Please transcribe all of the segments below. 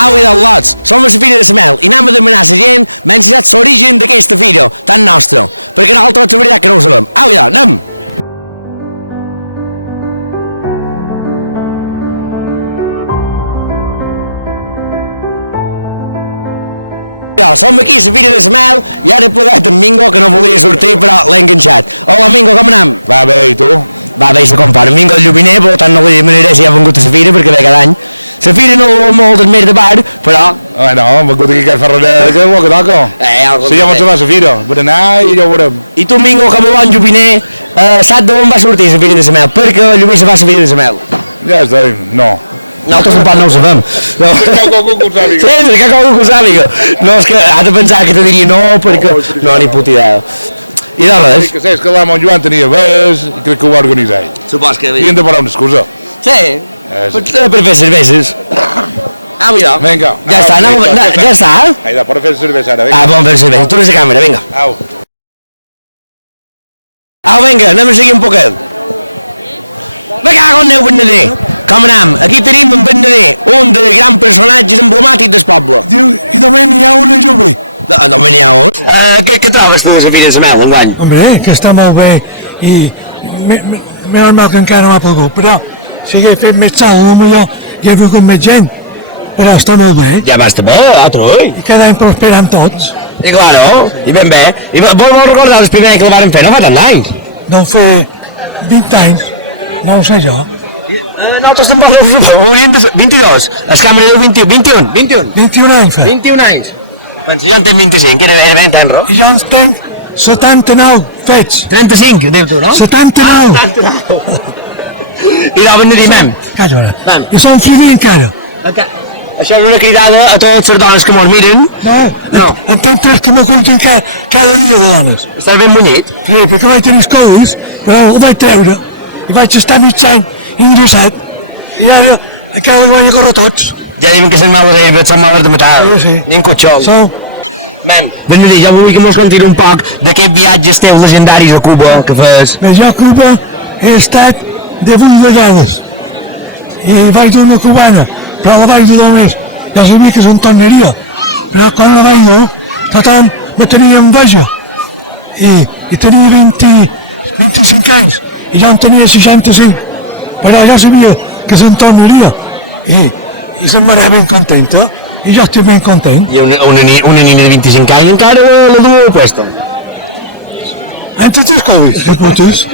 Au i del Lots, som a la Fira de la Mel i anem a demanar a la gent menys sap l'origen d'aquesta fira, tan nostra, perquè nosaltres la veritat que no ho sabem. Au i del, anem! Som aquí a la Fira de la Mel i ara he plegat en Mingo, que no volia sortir, però l'he enganxat. Hola Mingo, com anem? Va bé, i tu? Va bé, se compara. Mingo el Llubiner, per tant no li demanaré si ha vengut a la Fira, perquè ve cada any. La Fira no va molt més de bar, però... No, hem vengut aquí a Can Ferrer, que és el que toca. Si ja ens va a la Fira, per anar i ja ho veurem. I tu, Mingo, com a bon Llubiner, saps d'on va sortir la Fira de la Mel? Perquè el Llubiner se fa a la Fira de la Mel. Ja està, no. Nosaltres tampoc no ho sabem. No. Que algú que ho sàpiga. Sí, que algú que ho sàpiga. No, és que ha de pensar que te diria no, perquè... No, ni puta idea. I de res. Que saps que l'amo Joan tenia bes i crec que ho va organitzar ell. Supos que... I hem de parar una excusa. Sí, per fer cerveses. Ah, mira. Vinga. Ja està, ja està? Vinga, per fer cervesa ara, vinga. Ah, bon, fer cervesa. Tu eres de càmera, vinga. Au. Au, vinga, anem a seguir un poquet. Me cago en Déu, Benedé. Com anem? Aquí tenim en Benedé, un dels grans personatges emblemàtics del poble. Diu, i també n'hi ha una jove. Només n'hi ha un. Què trobes tu de la Fira de la Mel, enguany? Hombre, que està molt bé i menys mal que encara m'ha pogut, però si hagués fet més salt, potser hi ha vingut més gent, però està molt bé. Ja va estar bé, Trui. I cada any prosperem tots. I claro, i ben bé. I vol recordar el primer que el varen fer, no fa tant d'anys? Doncs fer 20 anys, no ho sé jo. Nosaltres tampoc hauríem de ser... 22, el càmera diu 21, 21 anys fa. 21 anys. Pensa, jo en tenc 25, era ben tenro. I jo en tenc 79 fets. 35, diu tu, no? 79. 79. I d'altres ne diem. Calla, Vam. I som feliços encara. Això és una cridada a totes les dones que mos miren. No. En tenc 3 que m'oculten cada dia de dones. Estàs ben munyit. Sí, perquè vaig tenir escoles, però el vaig treure. I vaig estar mig any ingressat. I ara encara li guanya córrer tots. Ja diuen que són males herbes, són males de metal. Sí. Ni un cotxol. Mem, Benedí, jo vull que mos contis un poc d'aquests viatges teus legendaris a Cuba que fes. Bé, jo a Cuba he estat de 8 vegades. I vaig dur una cubana, però la vaig dur només. Jo sabia que se'n tornaria. Però quan la vaig dur, tothom me tenia enveja. I tenia 25 anys. I jo en tenia 65, però jo sabia que se'n tornaria i se'n m'anava ben contenta i jo estic ben content. I una nina de 25 anys encara la du a puesto? Antes tres Covid, que putos.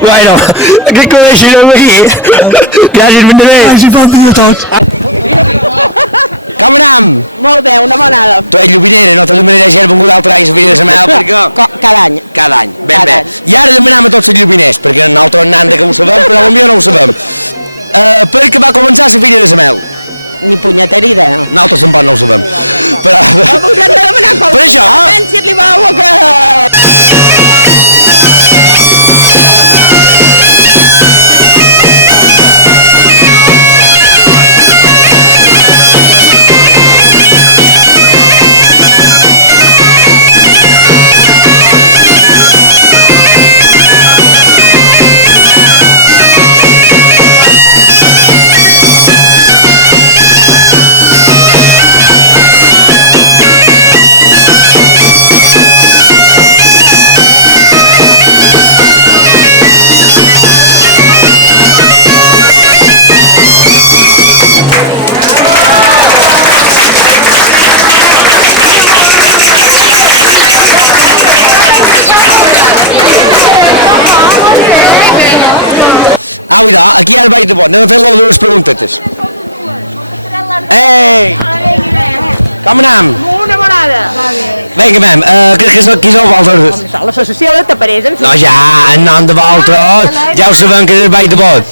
Bueno, crec que ho deixarem aquí. Gràcies, Benedé. Vagi bon dia a tots. Com anem? Molt bé, una monada. Tu ets llubinera, no te demanaré si has vengut altre any a la Fira de la Mel, perquè... Cada any. Cada any, ben Cada bé. any. I ara demanem a tots els llubiners, perquè nosaltres anant que ho sabem, però potser no ho sabem. Per què va començar la Fira de la Mel? Ni punyetera idea. Nosaltres tampoc no ho sabem. Però... Us hem de demanar com... Per això... Pensi-li a la boca! Au, idò, aquí al Vall de Bot, anem a fer les preguntetes. Ei! Com anem? Una monada. Vinga, mem, qui sou vosaltres? L'associació de taperers, en fi. No, ja, en nom de vosaltres, ja ho sabem que és el Vall de Bot.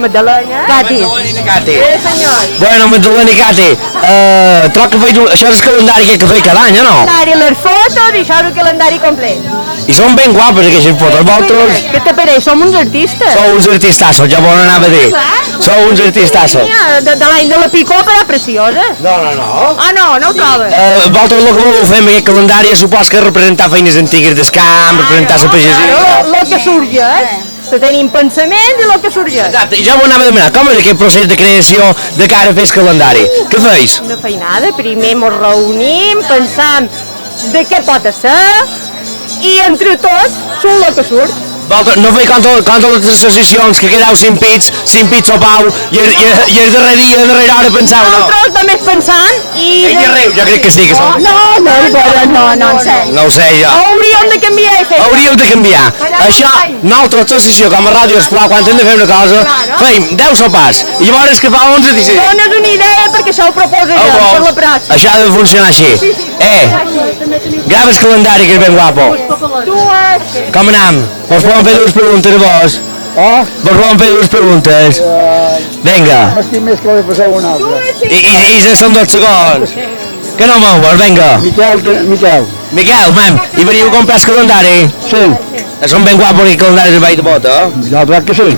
Magdalena. Cati. Cati. Senyor. Bueno, Magdalena i Cati, això és el calendari que feia cada any, no? Calendari, les fotos i això és el calendari complet. I són ben guapes aquestes fotos, vosaltres. Que taperers, som uns artistes. Sou uns artistassos, ja bon anava a dir. Sou uns artistassos. De l'any de la Picó, però precioses. No. Ah, no ho trobes? Vosaltres el que voleu fer amb aquest calendari supos que representar feines antigues del camp, representar la pagesia. Lo que surge, Se tenim pensament i el que sorgeix. Exacte, i jo m'ho anava a demanar, com és aquest procés de creació de cara a fer el calendari? Què feis? Una feinada, primer ens reunim, pensam de què pot ser i entre tots surt el que surt. Vosaltres no feu com totes les associacions que quedeu sin pits sopau i el darrer dia, a darrera hora penseu, no? Nosaltres també pensant i... Ell riu, jo crec que sí, que som... No, en sèrio. No ho sé jo. Hauríem de canviar i fer. Hauríeu de canviar. Això, nosaltres, l'associació, com a Ràdio Esclar, quan hem de fer una cosa, feim 10 sopars i llavors que fa 11 decidim. Dones una idea perquè això ho proposa jo per la pròxima. Això ha de funcionar així. Grava el calendari, que és ben guapo. Com anem? Vos poden fer dues preguntes a vos? Vos poden fer dues preguntes? Vinga. Estic més que li passeu una altra. I són 2 segons. Que no moues, vinga. Miquel. Miquel, mem, i veniu a comprar el calendari? Sí. Són ben guapos els calendaris de Vall de Bota, Ja crec que sí.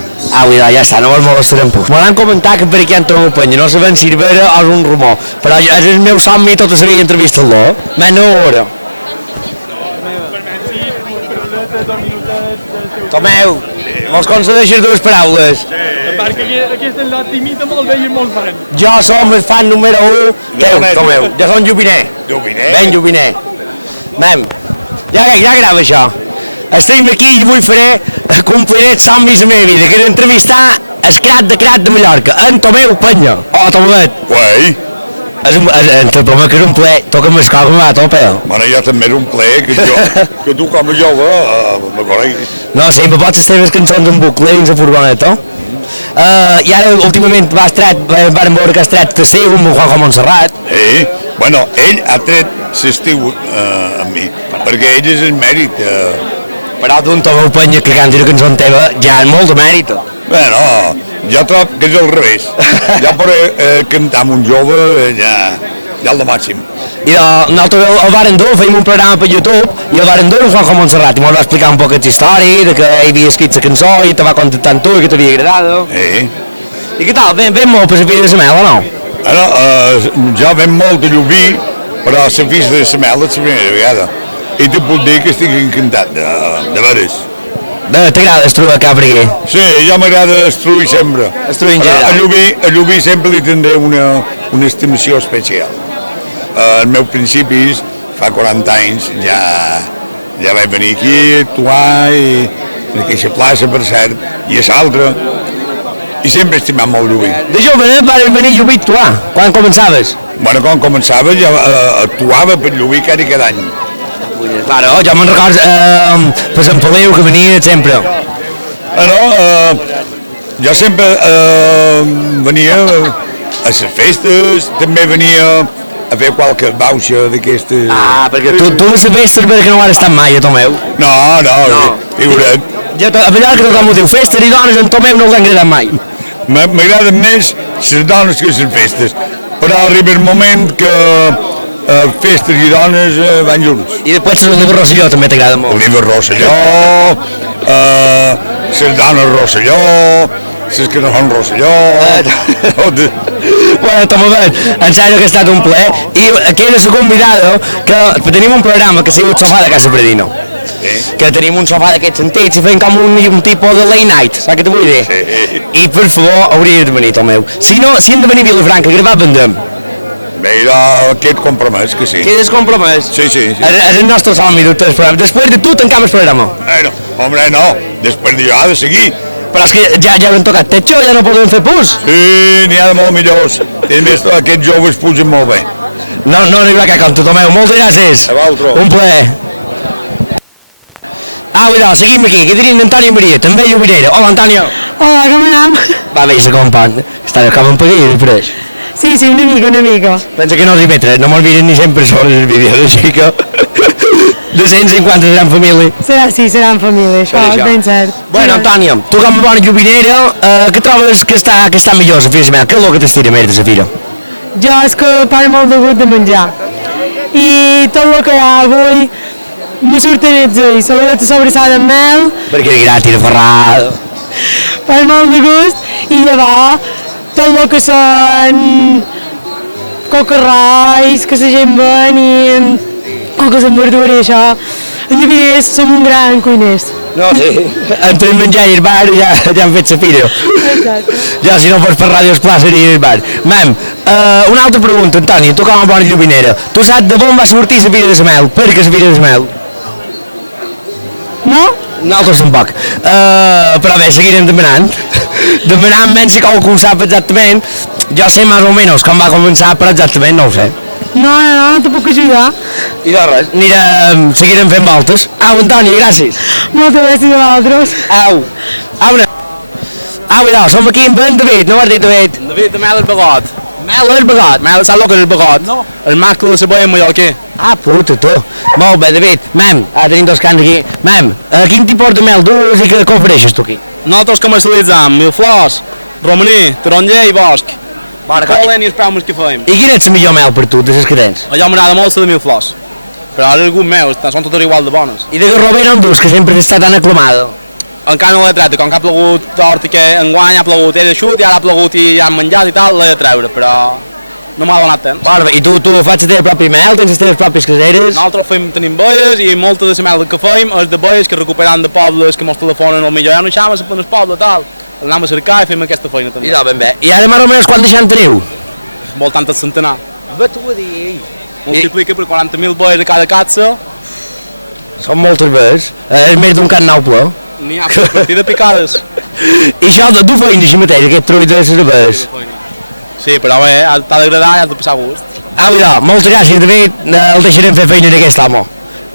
cuidado, ja està, no vos molestarem puc. M'han comentat que per aquí han trobat penya, no sabem si és vera o és un rumor, però és el meu somni tota la vida entrevistar-lo. No ara. Tomeu, mos concedeixes dues paraules. Perquè aquest lot t'imita molt bé i és molt fan. Jo som el fan número 1 teu, Tomeu. Jo som Llubiner. Ben Llubiner. Mem, ja grava això. Estem aquí i vull fer complir els somnis de la meva vida, que és entrevistar el crac de Mallorca, en Tomeu Penya. Tomet. Uai, Entre Tomeu, que és un ple, toca'm el cor, a tope. bueno, ja també és un plaer que tu com a jove me coneguis. No, sí, me pots les teves cançons en bucle dins la furgoneta. I ara últimament vam veure que has tret Testiu amb Juanjo Montserrat. Bueno, ell ha tret l'estiu amb mi, perquè ell és el mèrit. Però d'un Tomeu Penya que canti una cançó teva ja és molt de mèrit. Bueno, jo trobo que és al revés. Ja per cantar amb un jove ja és el màxim. I nosaltres el varen dur, fèiem un programa per YouTube i el varen dur amb Juanjo Montserrat i ens va explicar un poc aquesta història, de que ell havia escrit la cançó i te va contactar amb tu i que t'havia agradat. I què tal? Ben molt per la filla de la mel o no? Jo ven molt de Llubí, però la filla de la mel és la primera vegada. I te puc dir que estic encantat, de veres. T'agrada destruir cap per aquí? Sí, ja m'agrada destruir sempre. Destruir en Però general. a Llubí sempre li tindré una estimació especial. Els meus principis, fa 40 anys, ja vaig venir aquí a actuar i en aquesta plaça, per cert, i a l'altra, i sempre he estimat molt Llubí. De jove vas venir a Llubí a actuar. Quan començaves? Bueno, quan començava ja actuava per Llubí cada any. Claro, jo me'n recordo per Sant Feliu que venia sempre. Jo sempre venia a les festes, també venia a fer qualque bauxa d'aquestes... Perquè tu les festes perquè no has estat mai a Tomeu. No, figura't. A Mallorca tothom ho diu, festes i dones en Tomeu no els han agradat mai. M'agraden més les dones que les festes, però arriba el moment que festes i dones van junts. I després l'Oliver Rosselló també t'agrada molt. Oliver Rosselló, les dones Rosselló, les que no són Rosselló... Bueno, Tomet, en sèrio que ha estat un plaer i aquí era la convidada que tenim un programa que es diu El Sofà de Casa Pradino. Que tenim un sofà d'aquests sentits i fem com un tipus de late night, saps què t'ho vull dir? I per favor hauria de venir, Tomeu. Si no, si hem de venir a Vilafranca, gravar vendem. Bé, aquest compromès, que sí. Quedes compromès? Sí. És el nostre somni, doctor. Després de tu tancam el programa. Bueno, hombre, no. Després de jo ha de seguir. Però és que ja haurem tocat techo, ja no podem fer pus. Sí, n'hi ha de molt millors. I a més, aquests joves pugen molt bé. No n'hi va que com tu, Tomeu. Moltes gràcies. A vosaltres. Un plaer. Cuidado, seguim aquí. Aquí tenim Antònio Maria, també Llobinera. Hola, Antònio. Hola, com anem? Va bé, se company. Està com en paguer després. Sí, una mica. Pensa que no els hi metres, no me'ls miren ni 100 persones els vídeos, així que... 250 seran família. Serà en família, això, és ben cert. Bueno, Antònia, tu com a bona llobinera, què trobes que està millor la fira? Què és el que t'estira més de la fira? Jo és que paro molt de gust de menjar. I tot el que hi ha avui me surten els ulls, sobretot sobrassada amb mel. Perquè era gratis, ferrada. Paro molt de gust i llavors tot el que són cocarrais, que la gent ven i coques amb verdura i això. En Llobiners som un gran cuiners. No, sí. Entre el menjar i el bar ja han fet la fira. Ja si no fos per Ràdio Esclar seria el bar. Mam, una altra pregunta, Antoni, tu com a bona llubinera. Tu saps de on va sortir la fira de la mel? Per què la fira de la mel? No? Nosaltres tampoc. Però bé, seguirem demanant. Demanant menys si qualcú ho sap exactament. Jo sé més o menys com va començar, però exactament no ho sé. No te puc ajudar. I de res, seguirem fent voltes. Au, Antoni, gràcies. Moltes gràcies a vosaltres. Au, idò, som aquí amb en David, no ho has dit, David? David de Mel el Begot. Mel el Begot. Mel, saps el que és el Begot? No. El mascle de la boia mallorquí. Ah, puta, tu. Molt bé, David. Mem, tenim dos cants aquí. Mem, quin tipus de mel durs i que ofereixes tu aquí? Nosaltres comercialitzam milflors, romaní, taronger i bosc. Polen i els praumes que fem. I quina és la millor mel per tu, de les que tens? Allò m'agrada molt la de milflors. Però ara el gust meu, són totes igual de bones. I de Garrovera on dus, que sempre està tan aclamada? Encara no l'he tret, com que ha plogut tort i que enguany ha plogut era xut i ara ha plogut i ja han menjat i tal, l'he de treure, però no m'ha donat temps. Bueno, i tu fas la teva pròpia mel, tens les teves pròpies caseres? Nosaltres tenim boies i molta de la mel que fem és de boies que recuperam de pobles que mos telefonen, potser ja no eixaven per el poble tal. Anem a cercar i fem aquesta feina també. I ben bé. I ara més o menys quant deixant teniu? Voltant del centenar. Va, tu ho dir. Multiplica per 40.000 boies a cada catsa. Són moltes veus. És més d'un can nou ple. N'hi ha per partir de picades. I això, tu feines així mateix, aquest trull de les veus? Sí, però bé, t'ha d'agradar i has de passar gust. Au, idò, moltes gràcies, David. El deixarem fer feina en aquest home.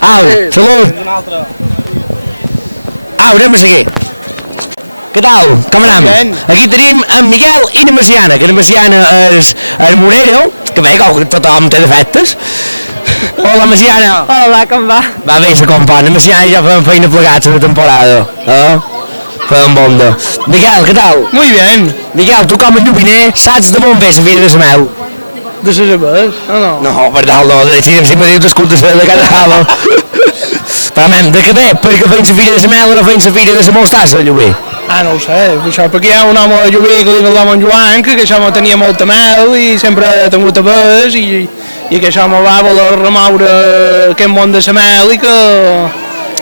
Au, salut. Au, anem a seguir. Què tal? Com anem? Aquí tenim en Miguel i la Maciana, que la Maciana és el Morero, que bé, com tothom té defectes. Hola, Maciana. Hola, com va? Va bé, se compon. La Maciana ja fem feina plegats a la temporada. Fem bonda. Miguel, què tal? Muy bien. Miguel, tu com a llubiner saps de on ve la vida de la mel? ¿De Sesabés? No. No, per tal, no, si me dius d'escoltes de cada hava. Però, mem, de què ve? Perquè feim la fira de la mel o no feim la fira de la mostassa, llubir? Ah, no ho sé, això perquè hi ha un home de Llubí que li diu l'home en Joan, que això home tenia molta mel i sempre ha tingut avès i que això home va voler remoure aquest món de la mel i que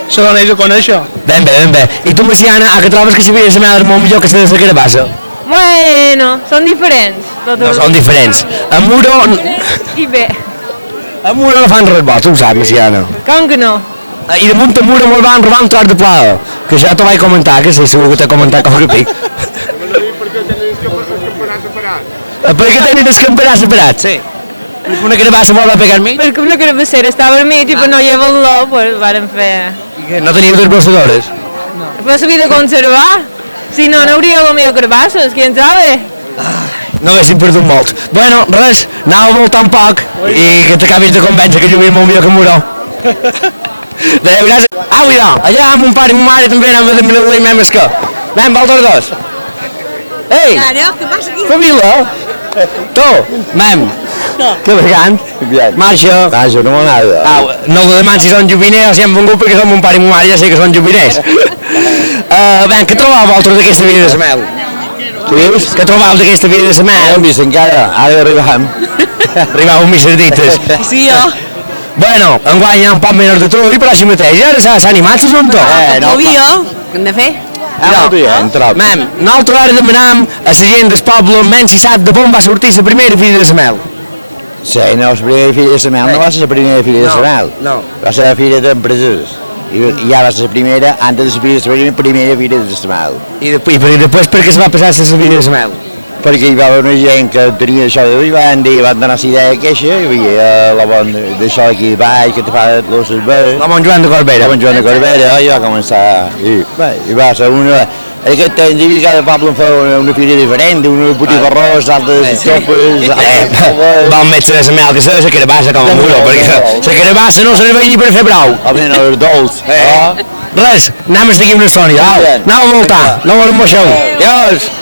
se donés a conèixer. Ben bé. I tu, Maciana, que trobes que la vida de la mel és molt millor que la de la carabassa? Bueno, són diferents. No són diferents. A Muro... I bé. A Muro no fan res bo, tu ho saps, Maciana. Com que no? I damunt a Muro me'l van robar un tros de plada, que ja t'ho vaig comentar, que sí, segur que t'he comentat com que pic. Per què tenen els camperats separats? Sí. Una carabassa molt va pegar mig? Perquè una carabassera estava al mig i per no llevar-lo, pues varen fer... No teníeu dos brossadores? Però s'havia de conservar. Si no, no hauria comido carbassos, quién sabe? No haguéssim perdut molts. Bueno, res, anava voltant poc i que t'acabis de convèncer que llovia molt millor que Muro. Gràcies. Au, idò, allà amb un pare i ma mare també anem a demanar-li memes que. Anem, vosaltres dos. Ei, Què passa aquí? família. Tu, mem. Que elegant. Marxa. Vaja, no m'agrada. Au, no ho demanen si són jubiners, si hem vengut perquè som un pare i ma mare, ja sé que són jubiners. Ben, què trobeu vosaltres d'aquesta vida de la mel? Tu dius? Què trobeu d'aquesta vida de la mel? No hem vist encara, ara arribam. Arribau amb misserdites. Sí, jo. Bueno, enguany hi ha un poc menys de trull, però així mateix, ara s'ha animat l'assumpte. No, Què hem de fer? Mem, nosaltres ara demanam a la gent del poble menys si sap de on va sortir la primera fira de la mel. Sí, no, la primera filla de la mel no va ser la primera filla de la mel. No. Va ser la filla d'empreses. I ja va ser la primera, antes de la primera filla de la mel. I després per què se va passar a la fira de la mel? Perquè hi va haver una gent que tenia això de dir, van donar la idea queixa, hi havia la bon d'això d'aquí de baix, que te fa los serveis. L'home Joan de Corbera. L'home Joan de Corbera, i va començar, i va ser una... Aquest individu cada poble en fa una fira diferent, una botifarrós, altres xopes, Vam metge de la mel, que s'ha de la carabassa com a Muro, perquè la carabassa no serveix ni per fer brau. Almenys els dolç. Res, anem a seguir una estona, anem a voltar, no volem moixeu. Adiós.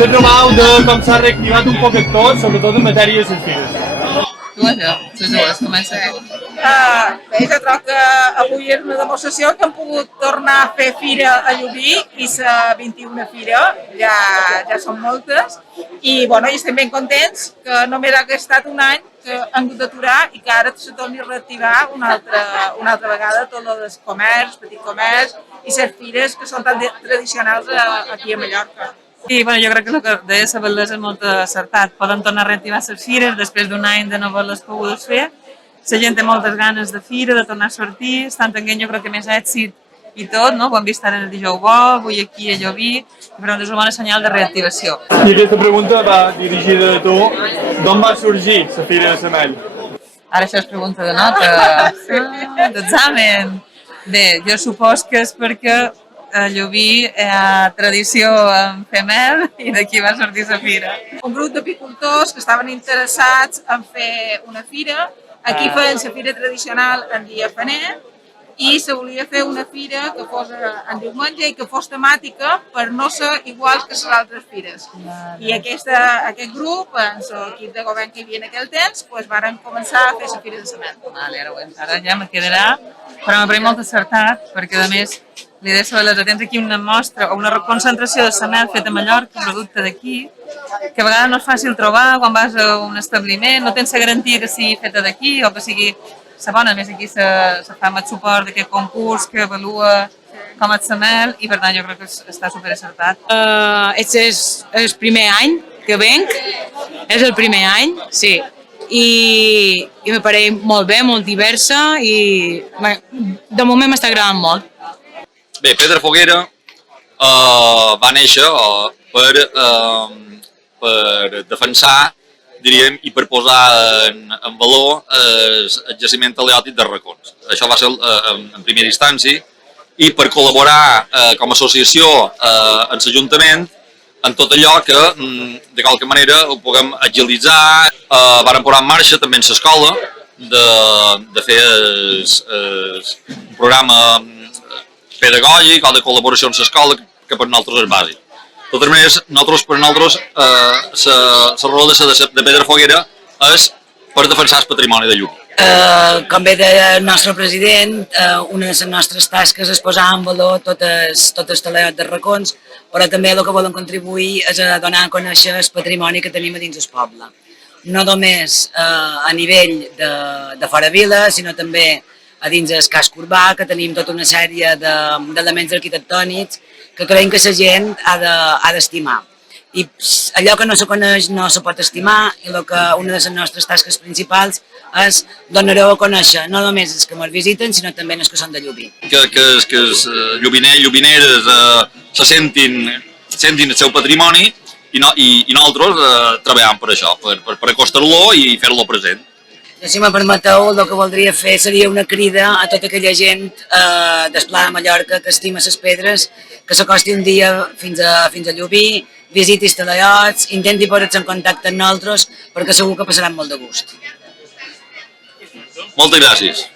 T'he trobat com s'ha reactivat un poc tot, sobretot en matèria de les fires. tu, allò, les dues, comença. Bé, jo troc que avui és una demostració que hem pogut tornar a fer fira a Llubí i la 21a fira, ja són moltes, i bueno, estem ben contents que només ha estat un any que han hagut d'aturar i que ara se torni a reactivar una altra vegada tot el del comerç, petit comerç i les fires que són tan tradicionals aquí a Mallorca. I bueno, jo crec que el que deia la Bel·lesa és molt acertat. Poden tornar a reactivar les fires després d'un any de no haver-les pogudes fer. La gent té moltes ganes de fira, de tornar a sortir, estan tenint jo crec que més èxit i tot, no? Ho hem vist ara el dijous bo, avui aquí a Llubí, i per tant és un bon senyal de reactivació. I aquesta pregunta va dirigida a tu. D'on va sorgir la Fira de Semel? Ara això és pregunta de nota, d'examen. Bé, jo supos que és perquè a Llubí hi ha tradició en fer mel i d'aquí va sortir la fira. Un grup d'apicultors que estaven interessats en fer una fira. Aquí feien la fira tradicional en dia faner i se volia fer una fira que fos en diumenge i que fos temàtica per no ser igual que les altres fires. I aquest grup, en l'equip de govern que hi havia en aquell temps, varen començar a fer la fira de Semel. Ara ja me quedarà, però m'ha parit molt acertat, perquè a més l'idea sobre les tens aquí una mostra o una concentració de semel feta a Mallorca, producte d'aquí, que a vegades no és fàcil trobar quan vas a un establiment, no tens la garantia que sigui feta d'aquí o que sigui la bona. A més aquí se fa amb el suport d'aquest concurs que avalua com és la mel i per tant jo crec que està superacertat. Aquest és el primer any que venc, és el primer any, sí. I me pareix molt bé, molt diversa i de moment m'està agradant molt. Bé, Pedra Foguera va néixer per defensar, diríem, i per posar en valor el jaciment aleòtic de racons. Això va ser en primera instància i per col·laborar com a associació en l'Ajuntament en tot allò que de qualque manera ho puguem agilitzar. Varen posar en marxa també en l'escola de fer un programa pedagògic o de col·laboració amb l'escola que per nosaltres és bàsic. De totes maneres, per nosaltres, la raó de ser de Pedra Foguera és per defensar el patrimoni de Llubí. Com bé deia el nostre president, una de les nostres tasques és posar en valor tot el talent de racons, però també el que volen contribuir és a donar a conèixer el patrimoni que tenim a dins el poble. No només a nivell de fora vila, sinó també a dins el casc urbà, que tenim tota una sèrie d'elements arquitectònics que creiem que la gent ha d'estimar. I allò que no se coneix no se pot estimar i una de les nostres tasques principals és donar-ho a conèixer, no només els que ens visiten, sinó també els que són de Llubí. Que els llubiners i llubineres se sentin el seu patrimoni i nosaltres treballem per això, per acostar-lo i fer-lo present. Si me permeteu, el que voldria fer seria una crida a tota aquella gent del Pla de Mallorca que estima les pedres, que s'acosti un dia fins a Llubí, visiti els talaiots, intenti posar-se en contacte amb nosaltres perquè segur que passaran molt de gust. Moltes gràcies.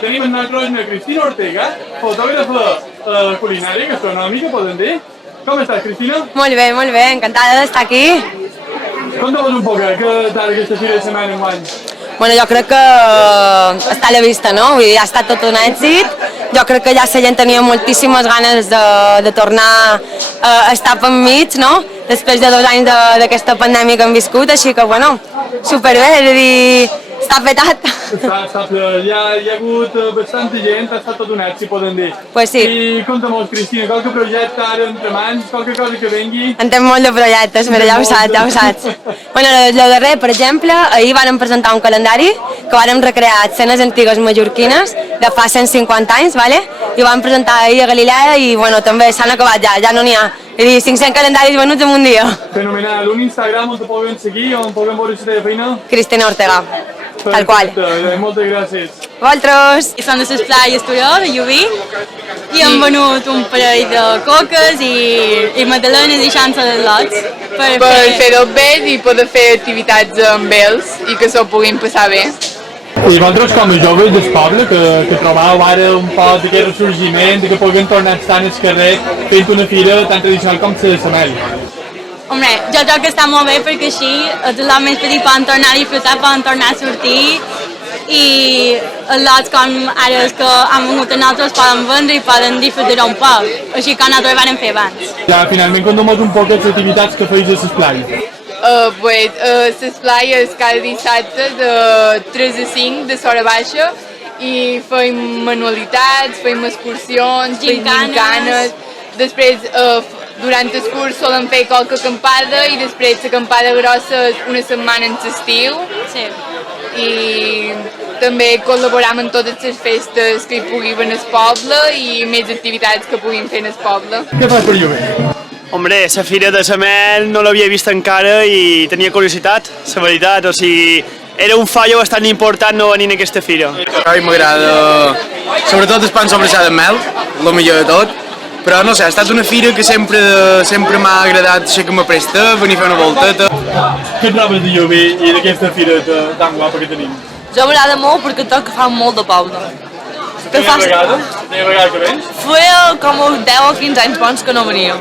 Tenim amb nosaltres una Cristina Ortega, fotògrafa culinària, gastronòmica, podem dir. Com estàs, Cristina? Molt bé, encantada d'estar aquí. Conta'm un poc, què tal aquesta fira de setmana enguany? Bueno, jo crec que està a la vista, no? Vull dir, ha estat tot un èxit. Jo crec que ja la gent tenia moltíssimes ganes de tornar a estar per mig, no? Després de 2 anys d'aquesta pandèmia que hem viscut, així que, bueno, superbé, és a dir, està petat. Està ple, hi ha hagut bastanta gent, ha estat tot un èxit, podem dir. Pues sí. I conta'm-ho, Cristina, qualque projecte ara entre mans, qualque cosa que vengui? En tenim molt de projectes, però ja ho saps. Bueno, el darrer, per exemple, ahir vàrem presentar un calendari que vàrem recrear escenes antigues mallorquines de fa 150 anys, ¿vale? I ho vam presentar ahir a Galilea i, bueno, també s'han acabat ja no n'hi ha. És a dir, 500 calendaris venuts en un dia. Fenomenal. Un Instagram on te puguem seguir, on puguem veure la teva feina? Cristina Ortega, tal qual. Perfecte, moltes gràcies. Vosaltres. Som de les playes Turó, de Llubí, i hem venut un parell de coques i magdalenes i xança de lots. Per fer-ho bé i poder fer activitats amb ells i que s'ho puguin passar bé. I vosaltres com a joves del poble, que trobàveu ara un poc d'aquest ressorgiment, que puguem tornar a estar al carrer fent una fira tan tradicional com la de Semel? Home, jo crec que està molt bé perquè així els homes petits poden tornar a disfrutar, poden tornar a sortir i els lots com ara els que han vengut a nosaltres poden vendre i poden disfrutar un poc, així com nosaltres vam fer abans. Ja, finalment, conta'm un poc les activitats que feis a l'esplai. L'esplai és cada dissabte de 3 a 5 de l'hora baixa i feim manualitats, feim excursions, feim gincanes. Després, durant el curs solen fer qualque acampada i després l'acampada grossa és una setmana en l'estiu. Sí. I també col·laboram en totes les festes que hi pugui haver al poble i més activitats que puguin fer al poble. Què fas per Llobet? Hombre, la fira de la mel no l'havia vist encara i tenia curiositat, la veritat, o sigui, era un fallo bastant important no venir a aquesta fira. A mi m'agrada, sobretot el pan sobrassat amb mel, el millor de tot, però no sé, ha estat una fira que sempre m'ha agradat així que m'apresta, venir a fer una volteta. Què et trobes de Llubí i d'aquesta fira tan guapa que tenim? Jo m'agrada molt perquè toca fa molt de poble. La primera vegada que vens? Feia com 10 o 15 anys bons que no venia,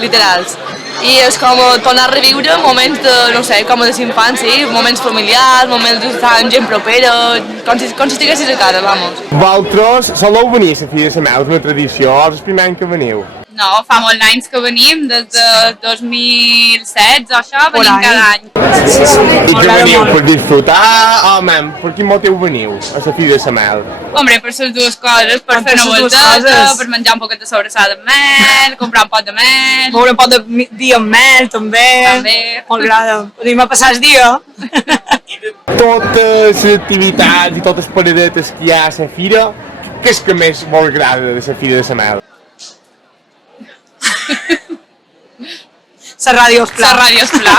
literals. I és com tornar a reviure moments de, no sé, com de infància, moments familiars, moments d'estar amb gent propera, com si estiguessis a casa, vamos. Vosaltres soleu venir a la Fira de la Mel, és una tradició, o és el primer any que veniu? No, fa molts anys que venim, des de 2016 o això, venim cada any. I que veniu per disfrutar, home, per quin motiu veniu a la Fira de la Mel? Hombre, per les dues coses, per fer una volteta, per menjar un poquet de sobrassada amb mel, comprar un pot de mel... Moure un pot de dia amb mel, també. Molt agrada. Podríem passar el dia. Totes les activitats i totes les paradetes que hi ha a la fira, què és que més vos agrada de la Fira de la Mel? La ràdio és pla. La ràdio és pla.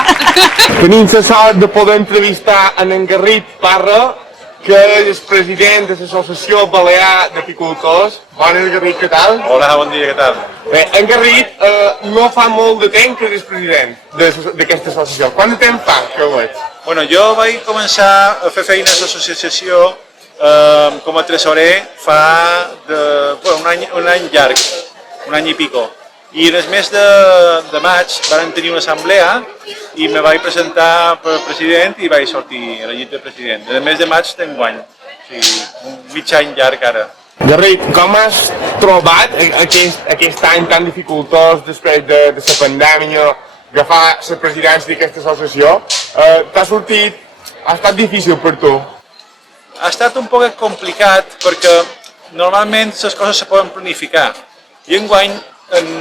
Tenim la sort de poder entrevistar en Garrit Parra, que és el president de l'Associació Balear d'Apicultors. Bona, Garrit, què tal? Hola, bon dia, què tal? Bé, en Garrit no fa molt de temps que és president d'aquesta associació. Quant de temps fa que ho ets? Bueno, jo vaig començar a fer feines a l'associació com a tresorer fa un any llarg, un any i pico. I en el mes de maig vam tenir una assemblea i me vaig presentar per president i vaig sortir elegit de president. En el mes de maig d'enguany, o sigui, un mig any llarg ara. Garrit, com has trobat aquest any tan dificultós després de la pandèmia, agafar la presidència d'aquesta associació? T'ha sortit, ha estat difícil per tu? Ha estat un poc complicat perquè normalment les coses se poden planificar i enguany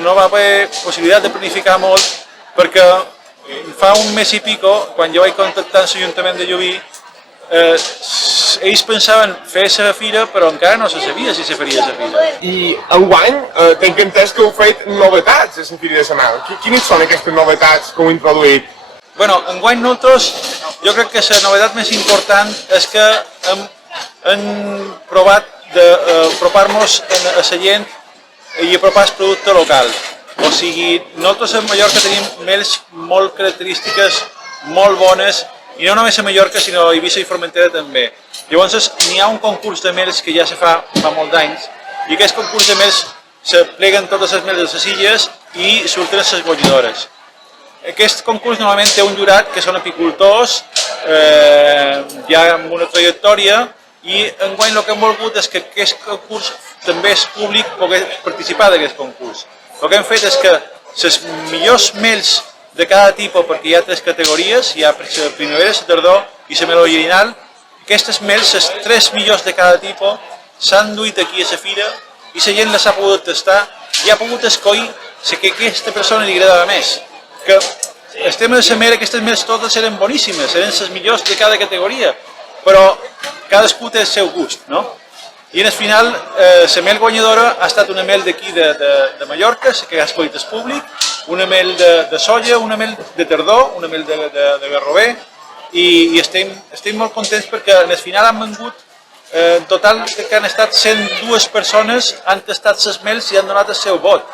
no va haver possibilitat de planificar molt perquè fa un mes i pico, quan jo vaig contactar amb l'Ajuntament de Llubí, ells pensaven fer la fira però encara no se sabia si se faria la fira. I enguany tinc entès que heu fet novetats a la Fira de la Mel. Quines són aquestes novetats que heu introduït? Bueno, enguany nosaltres, jo crec que la novetat més important és que hem provat d'apropar-nos a la gent i apropar el producte local. O sigui, nosaltres a Mallorca tenim mels molt característiques, molt bones, i no només a Mallorca, sinó a Eivissa i Formentera també. Llavors, n'hi ha un concurs de mels que ja se fa molts anys, i aquest concurs de mels se pleguen totes les mels de les illes i surten les guanyadores. Aquest concurs normalment té un jurat que són apicultors, ja amb una trajectòria, i enguany el que hem volgut és que aquest concurs també és públic poder participar d'aquest concurs. El que hem fet és que les millors mels de cada tipus, perquè hi ha 3 categories, hi ha la primavera, la tardor i la mel original, aquestes mels, les 3 millors de cada tipus, s'han duit aquí a la fira i la gent les ha pogut tastar i ha pogut escollir la que a aquesta persona li agradava més. Que el tema de la mel, aquestes mels totes eren boníssimes, eren les millors de cada categoria, però cadascú té el seu gust, no? I en el final, la mel guanyadora ha estat una mel d'aquí de Mallorca, que ha escollit el públic, una mel de soja, una mel de tardor, una mel de garrover, i estem molt contents perquè en el final han vengut, en total que han estat 102 persones, han tastat les mels i han donat el seu vot.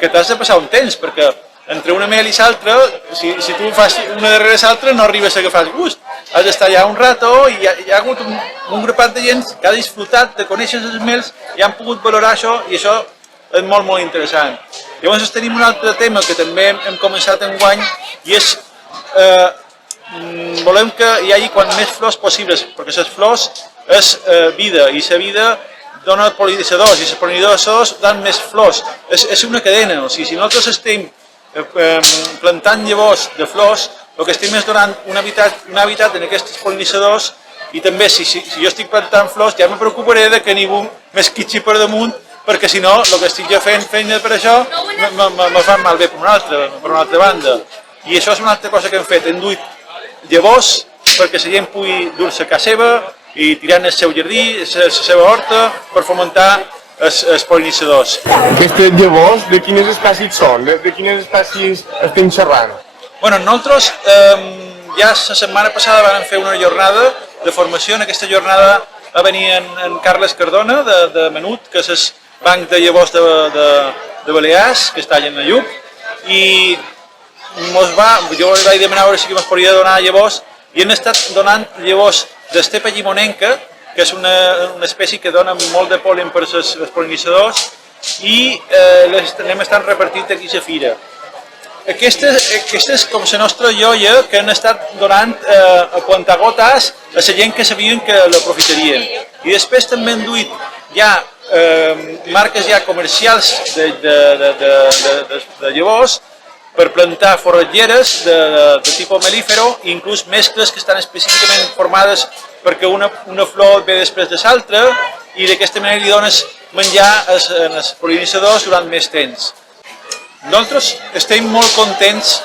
Que t'has de passar un temps, perquè entre una mel i l'altra, si tu fas una darrere l'altra no arribes a agafar el gust. Has d'estar allà un rato i hi ha hagut un grapat de gent que ha disfrutat de conèixer els mels i han pogut valorar això i això és molt, molt interessant. Llavors tenim un altre tema que també hem començat enguany i és volem que hi hagi quan més flors possibles, perquè les flors és vida i la vida dona pol·linitzadors i els pol·linitzadors donen més flors. És una cadena, o sigui, si nosaltres estem plantant llavors de flors, el que estem és donant un hàbitat en aquests pol·linitzadors i també si jo estic plantant flors ja me preocuparé de que ningú m'esquitxi per damunt perquè si no el que estic jo fent feina per això me fa malbé per una altra banda. I això és una altra cosa que hem fet, hem duit llavors perquè la gent pugui dur-se a casa seva i tirar en el seu jardí, la seva horta, per fomentar els pol·linitzadors. Aquestes llavors, de quines espècies són? De quines espècies estem xerrant? Bueno, nosaltres ja la setmana passada vam fer una jornada de formació. En aquesta jornada va venir en Carles Cardona, de Menut, que és el banc de llavors de Balears, que està allà en Lluc, i jo li vaig demanar a veure si ens podia donar llavors, i hem estat donant llavors d'estepa llimonenca, que és una espècie que dona molt de pol·len per als pol·linitzadors, i l'hem estat repartint aquí a la fira. Aquesta és com la nostra joia que han estat donant a plantagotes a la gent que sabien que l'aprofitarien. I després també han duit ja marques ja comercials de llavors per plantar forratgeres de tipus melífero i inclús mescles que estan específicament formades perquè una flor ve després de l'altra i d'aquesta manera li dones menjar als pol·linitzadors durant més temps. Nosaltres estem molt contents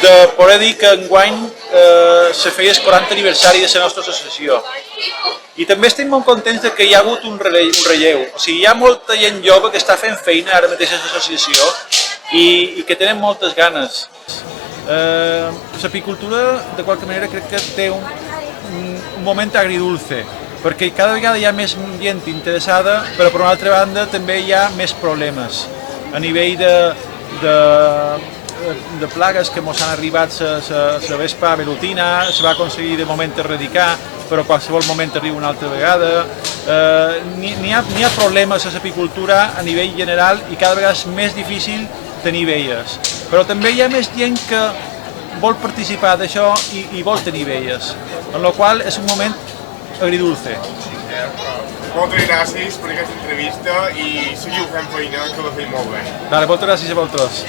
de poder dir que enguany se feia el 40 aniversari de la nostra associació. I també estem molt contents de que hi ha hagut un relleu. O sigui, hi ha molta gent jove que està fent feina ara mateix a l'associació i que tenen moltes ganes. L'apicultura, de qualque manera, crec que té un moment agridulce, perquè cada vegada hi ha més gent interessada, però per una altra banda també hi ha més problemes a nivell de plagues que ens han arribat la vespa velutina, se va aconseguir de moment erradicar, però a qualsevol moment arriba una altra vegada. N'hi ha problemes a l'apicultura a nivell general i cada vegada és més difícil tenir abelles. Però també hi ha més gent que vol participar d'això i vol tenir abelles, en la qual és un moment agridulce. Moltes gràcies per aquesta entrevista i seguiu fent feina, que la feu molt bé. Moltes gràcies a vosaltres.